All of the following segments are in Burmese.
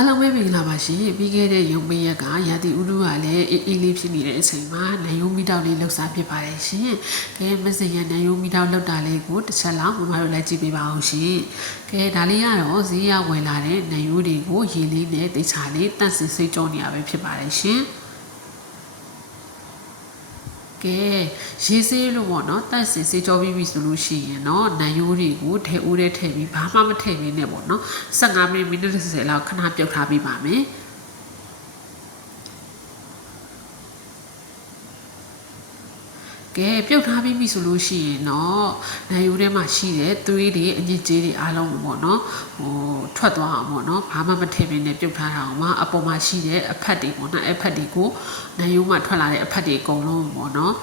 အလုံးမဲမင်္ဂလာပါရှင်ပြီးခဲ့တဲ့ရုံပေးရက်ကရာသီဥတုကလည်းအေးလေးဖြစ်နေတဲ့အချိန်မှာနယုံမီတောက်လေးလှုပ်ရှားဖြစ်ပါတယ်ရှင်။ကဲမစင်ရနယုံမီတောက်လှုပ်တာလေးကိုတစ်ချက်လောက်မမတို့လိုက်ကြည့်ပေးပါအောင်ရှင်။ကဲဒါလေးကတော့ဈေးရဝယ်လာတဲ့နယုံတွေကိုရေလေးနဲ့တိတ်ချလေးတန့်စင်စိတ်ကြောနေရပဲဖြစ်ပါတယ်ရှင်။ကဲရေးစေးလို့ပေါ့နော်တန့်စင်စေးကြောပြီးပြီဆိုလို့ရှိရင်တော့နံရိုးတွေကိုထဲဦးထဲထည့်ပြီးဘာမှမထည့်ဘဲနဲ့ပေါ့နော်15မိနစ်30လောက်ခဏပြုတ်ထားပြီးပါမယ်ကဲပြုတ်ထားပြီးပြီဆိုလို့ရှိရင်တော့နိုင်ရိုးထဲမှာရှိတဲ့သွေးတွေအညစ်အကြေးတွေအားလုံးကိုပေါ့နော်ထွက်သွားအောင်ပေါ့နော်ဘာမှမထည့်ဘဲနဲ့ပြုတ်ထားတာအောင်မှာအပေါ်မှာရှိတဲ့အဖက်တွေပေါ့နော်အဖက်တွေကိုနိုင်ရိုးမှာထွက်လာတဲ့အဖက်တွေအကုန်လုံးပေါ့နော်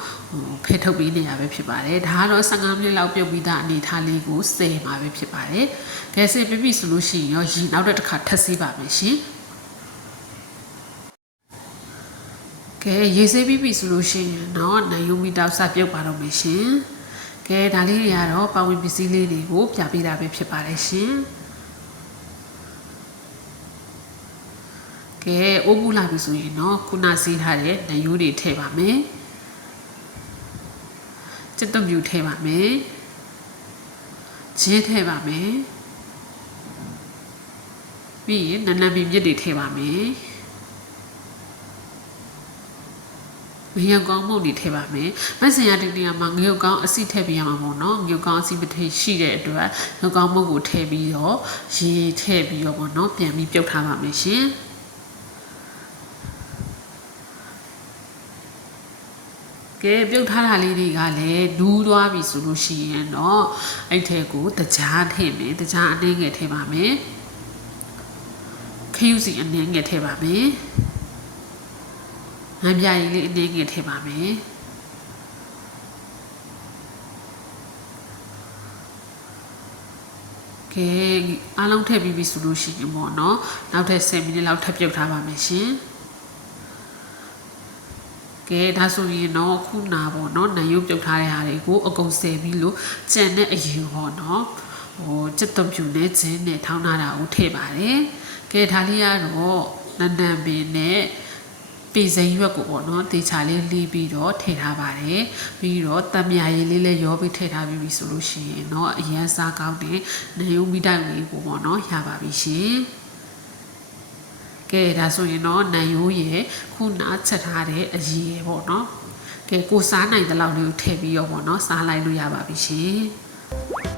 ဖယ်ထုတ်ပေးနေရပဲဖြစ်ပါတယ်ဒါကတော့15မိနစ်လောက်ပြုတ်ပြီးသားအနေထားလေးကိုစယ်မှာပဲဖြစ်ပါတယ်ကဲစယ်ပြီးပြီဆိုလို့ရှိရင်ရောရေနောက်တစ်ခါထပ်ဆေးပါမယ်ရှင်ကဲရေးစေးပြီးပြီဆိုလို့ရှိရင်တော့နိုင်ယုံမီတောက်စပြုတ်ပါတော့မယ်ရှင်ကဲဒါလေးတွေကတော့ပါဝင်ပစ္စည်းလေးတွေကိုပြပေးတာပဲဖြစ်ပါတယ်ရှင်ကဲအိုးပူလာပြီဆိုရင်တော့ခုနဆေးထားတဲ့နိုင်ရိုးတွေထည့်ပါမယ်ကျက်သွမြူထည့်ပါမယ်ချင်းထည့်ပါမယ်ပြီးရင်နန်းနန်းပင်မြစ်တွေထည့်ပါမယ်ငရုတ်ကောင်းမုတ်တွေထည့်ပါမယ်။မဆင်ရတဲ့နေရာမှာငရုတ်ကောင်းအစီထည့်ပေးရမှာပေါ့နော်။ငရုတ်ကောင်းအစီမထည့်ရှိတဲ့အတွက်ငရုတ်ကောင်းမုတ်ကိုထည့်ပြီးတော့ရေထည့်ပြီးတော့ပေါ့နော်ပြန်ပြီးပြုတ်ထားပါမယ်ရှင်။ကဲပြုတ်ထားတာလေးတွေကလည်းနူးသွားပြီဆိုလို့ရှိရင်တော့အဲ့ထဲကိုတကြားထည့်မယ်။တကြားအနှဲငယ်ထည့်ပါမယ်။ခရုစီအနှဲငယ်ထည့်ပါမယ်။ငန်းပြရည်လေးအနေငယ်ထည့်ပါမယ်ကဲအားလုံးထည့်ပြီးပြီဆိုလို့ရှိရင်ပေါ့နော်နောက်ထပ်10မိနစ်လောက်ထပ်ပြုတ်ထားပါမယ်ရှင်ကဲဒါဆိုရင်တော့ခုနာပေါ့နော်နံရုပ်ပြုတ်ထားတဲ့ဟာတွေကိုအကုန်ဆယ်ပြီးလို့ကြံတဲ့အရင်ပေါ့နော်ကျက်သွန်ဖြူနဲ့ဂျင်းနဲ့ထောင်းထားတာကိုထည့်ပါတယ်ကဲဒါလေးကတော့နန်းနန်းပင်နဲ့ပေစိမ်းရွက်ကိုပေါ့နော်တေချာလေးလှီးပြီးတော့ထည့်ထားပါတယ်ပြီးတော့တံမြာရည်လေးလည်းရောပြီးထည့်ထားပြီးပြီဆိုလို့ရှိရင်တော့အရန်စားကောင်းတဲ့နေုံမိတိုင်လေးကိုပေါ့နော်ရပါပြီရှင်ကဲဒါဆိုရင်တော့နံရိုးရယ်ခုနချက်ထားတဲ့အရည်ရယ်ပေါ့နော်ကဲကိုစားနိုင်တဲ့လောက်လေးကိုထည့်ပြီးတော့ပေါ့နော်စားလိုက်လို့ရပါပြီရှင်